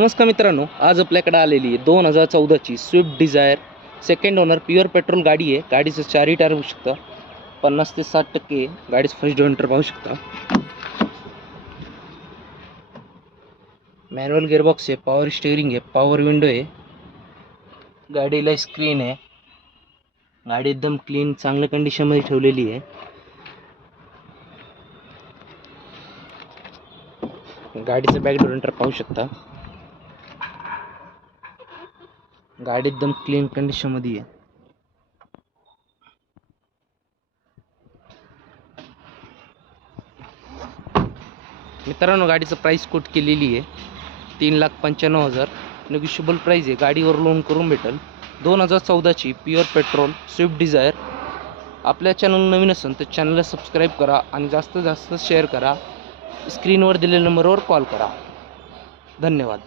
नमस्कार मित्रांनो, आज आपल्याकडे आलेली आहे 2014ची Swift Dzire second owner pure petrol गाडी आहे। गाडीचं चारही टायर बघू शकता, 50 ते 60% गाडीचं फर्स्ट ओनर पाहू शकता। मॅन्युअल गिअरबॉक्स आहे, पॉवर स्टीअरिंग आहे, पॉवर विंडो आहे, गाडीला स्क्रीन आहे। गाडी एकदम क्लीन चांगल्या कंडिशनमध्ये ठेवलेली आहे। गाडीचं बॅक डोर पाहू शकता। गाडी एकदम क्लीन कंडिशन मध्ये आहे। मित्रांनो, गाडीचं प्राइस कोट केलेली आहे 3,95,000। नेगोशिएबल प्राइस आहे, गाडीवर लोन करून भेटेल। 2014ची प्युअर पेट्रोल स्विफ्ट डिझायर। आपल्या चॅनल नवीन असेल तर चॅनलला सबस्क्राईब करा आणि जास्तीत जास्त शेअर करा। स्क्रीनवर दिलेल्या नंबरवर कॉल करा। धन्यवाद।